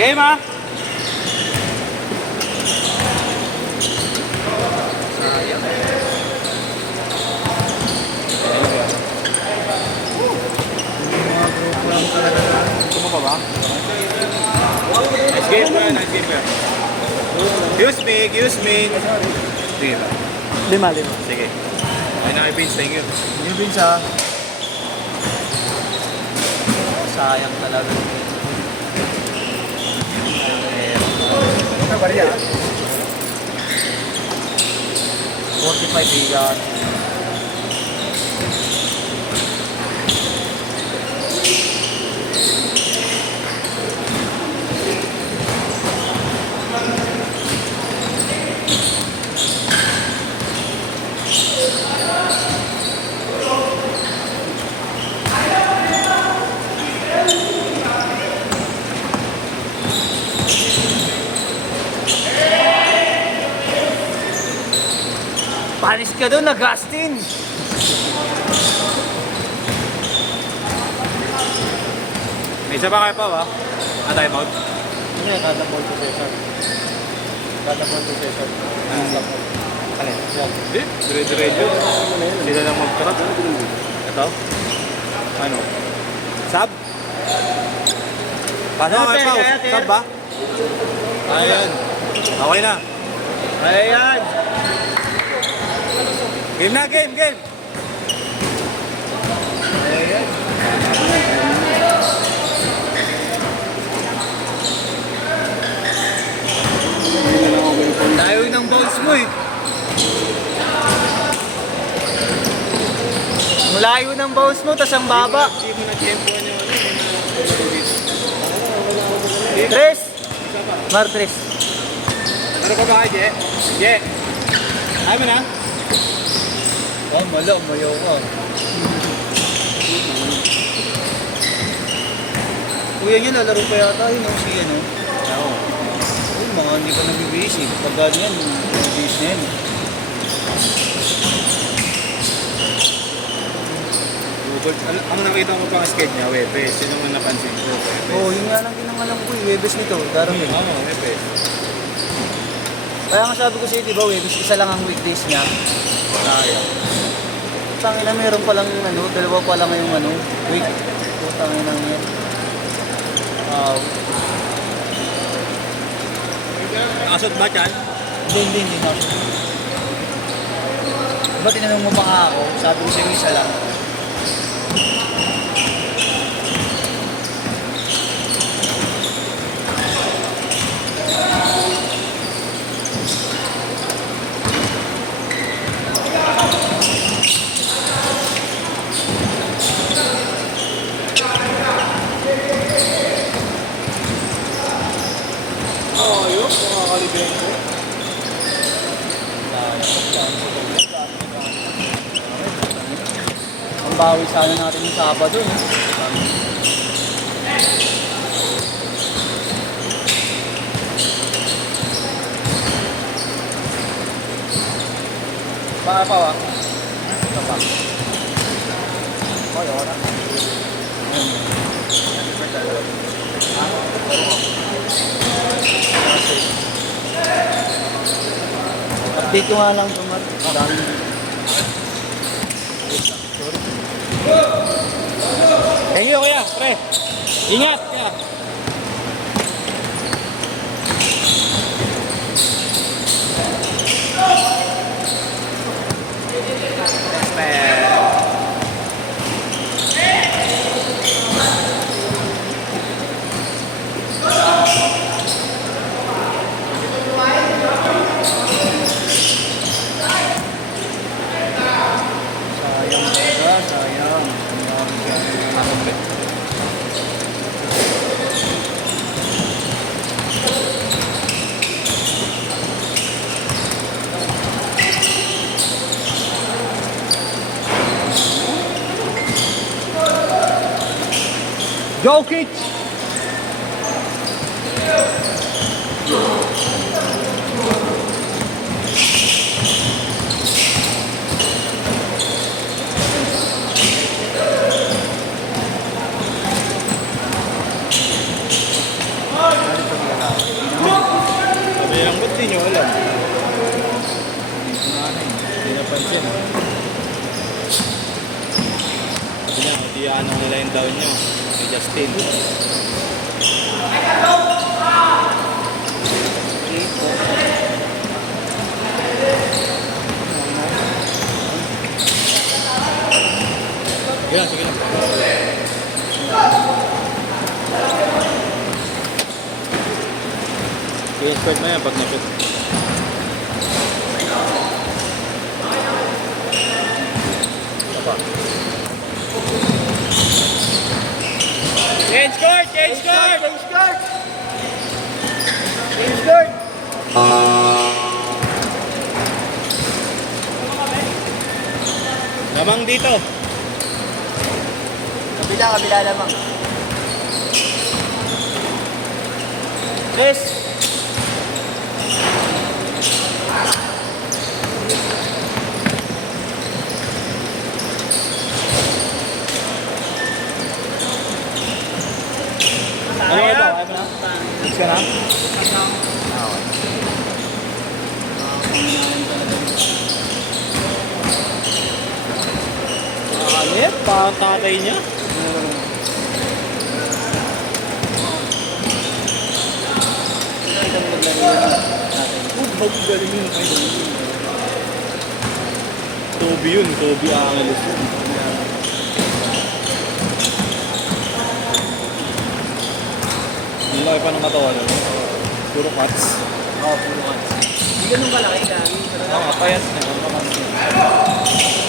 Game ah! Sayang. Mga grupo lang talaga. Gusto mo pa ba? Nice game ba? Nice game ba? Excuse me. Sige ba? 5. Sige. Okay na kay Vince, thank you. Yung Vince sayang talaga. Ano ba rin 45 bigan. Panis ka doon, Agustin! May isa pa kayo pa ba? Time out? Ano yung kada ball possession? Kada ball possession. Alin? Hindi, dire-diretso. Sila lang mag-trap. Ito? Ano? Sub? Paano Ano, kayo pa? kaya, Sub ba? Ayan. Okay na. Ayan! Game na, game! Ayan. Layo ng balls mo eh. Ang layo ng balls mo, tas ang baba. Hindi mo na-tempoan yung Tres! Martres. Ano pa ba kayo, Je? Je! Ayaw mo na? Oh, malo, mayo ka. Kuya niya, lalaro pa yata yun, no? Si ano? Oo. Yung mga hindi pa nabibisi. Pag ganyan, nabibisi na yan. Ang nakita ko pang skate niya, Webes. Yun ang napansin ko, Webes. Oo, yun nga lang din ang alam ko, Webes nito, darating. Oo, Webes. Kaya nga sabi ko sa'yo, di ba, Webes, isa lang ang weekdays niya. Sayang. Tangin na meron palang ano, dalawa pa lang yung ano, week. Tangin na yan. Wow. Asot ba, Chan? Hindi na. Diba tinanong mo pa nga ako, sabi ko sa'yo isa lang. Oo, yun. Makakalibeng ko. Ang bawi sana natin yung Sabado, no? Baka pa, wa? Ito pa. Okay, wala. Update ko nga lang ito, Mar. Dami. Thank you, kuya. Pre. Ingat. Kuya. Sayang talaga, sayang. Jokic! napansin. Sabi niya, hindi anong nila yung down nyo. Kay Justin. Sige lang, sige lang. I-expert mo yan pag na-shoot. Apa? Change court! Change court! Change guard! Change guard! Lamang dito. Kabila lamang. Yes! Ano ba? Kaya mo na? Let's ka na? Alit, parang tatay niya. Galing yun. Toby yun, Toby Angeles yun. Ang laki pa ng katawan, ano? Puro cuts. Oo, puro cuts. Hindi ganun kalaki dami. Oo, kapayat na.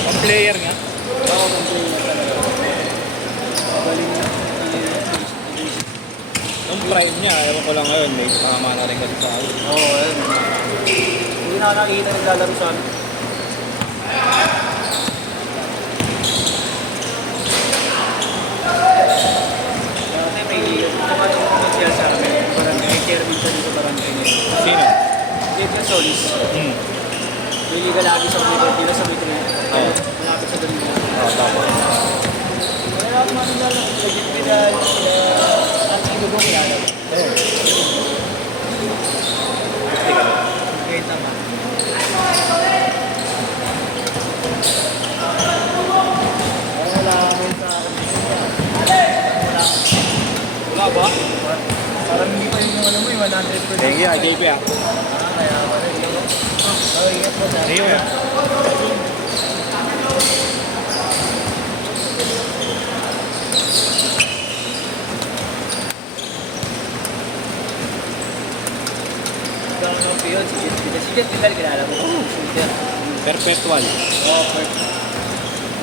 Ang player nga. Oo, complain na talaga. Galing na. Ang prime niya, ewan ko lang ngayon, may tama na rin kasi sa akin. Oo, ayun. Hindi na nakakita naglalaro sa amin. Dati may naman yung commercial sa amin. Barangay, chairman siya dito sa barangay niya. Sino? Gabriel Solis. Hmm. Liliga lagi sa Metro, dito sa Metro. Oo. Malapit sa Domingo. Oo, tapos. Wala na ako manilala. Legit pinag ang inugo kaya. Okay, tama. Wala akong sa Wala ba? parang hindi pa yung ano mo yung 100%. Thank you, JP ah. Kaya pala yun. Oh, ingat po sa. Thank you ah. Down of yun, si Jet Vidal. Si Jet Vidal, kilala mo. Shooter. Perpetual. Oo, first.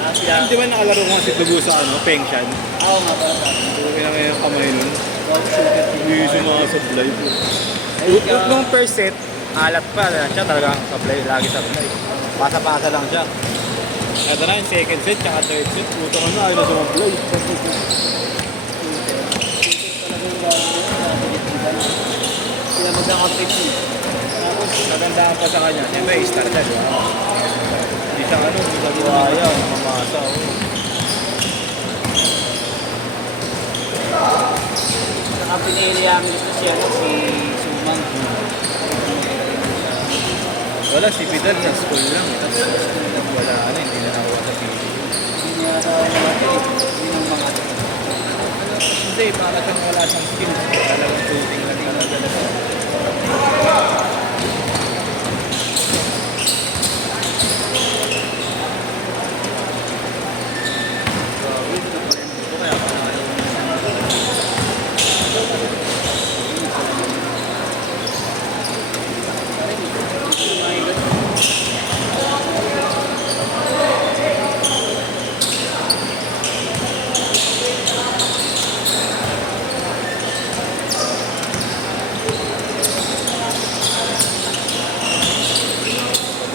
Sila. Di ba nakalaro ko si Dugo sa ano, Pengshan? Oo nga ba? Dugo na ngayon kamay nun. Wow, shooter. Hindi sumasablay po. Nung first set, alat pa siya talagang sablay, lagi sablay. Pasa-pasa lang siya. Ito na yung second set, tsaka third set. Puto ka na, ayaw na sumablay. Sila magkakapit yun. Tapos, magandaan pa sa kanya. Siyempre, star na, di ba? Hindi siya ano, hindi siya buhaya, mamasa. Saka pinili namin ito si Suman. Wala, si Vidal sa school lang. Tapos, wala, ano, hindi na nakuha sa TV. Hindi niya naman yun ang mga Hindi, para kang wala siyang skills. Talagang shooting lang talaga.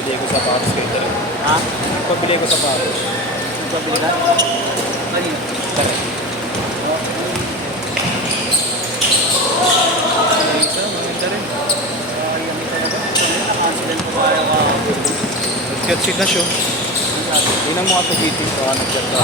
Pabili ko sa Paris kayo rin. Ha? Pabili ko sa Paris. Nagkabilan? Kanina? Isa, maganda rin. Yummy talaga. Naka-accident ko kaya ka. Nag-cut na siya. Tingnan mo ako dito. Baka nag-cut ka.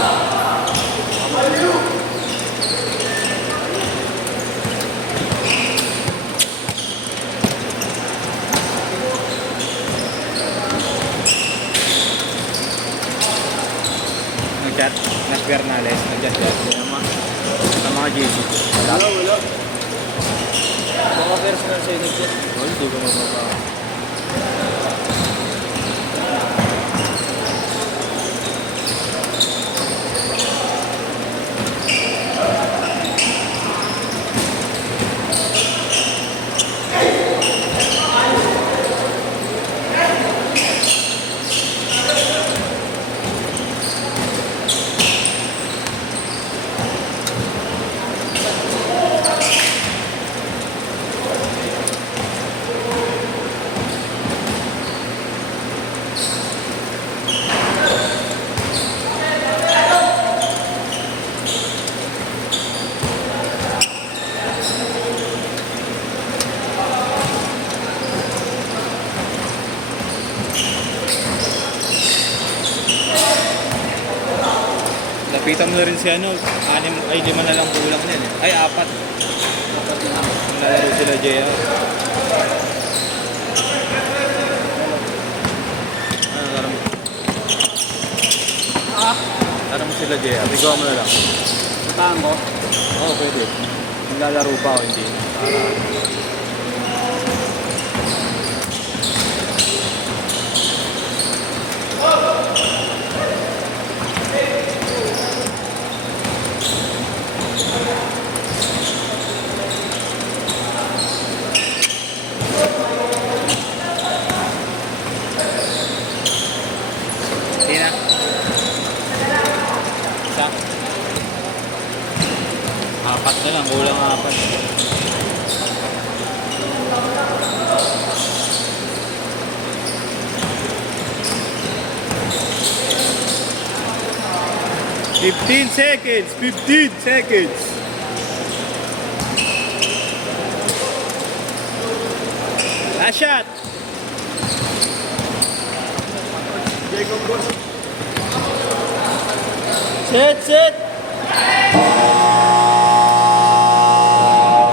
Wala. Baka personal sa inyo yan. Oh, hindi ko mababa. Lapitan mo na rin si ano, 5 na lang kulang yan eh. Ay, 4. Nalaro sila JR. Ano, laro mo? Laro mo sila JR, ikaw mo na lang. Satahan ko. Oo, pwede. Naglalaro pa o hindi. Hindi na. Isa. 4 na lang, kulang 4. $15 seconds! 15 seconds! Last shot! Set!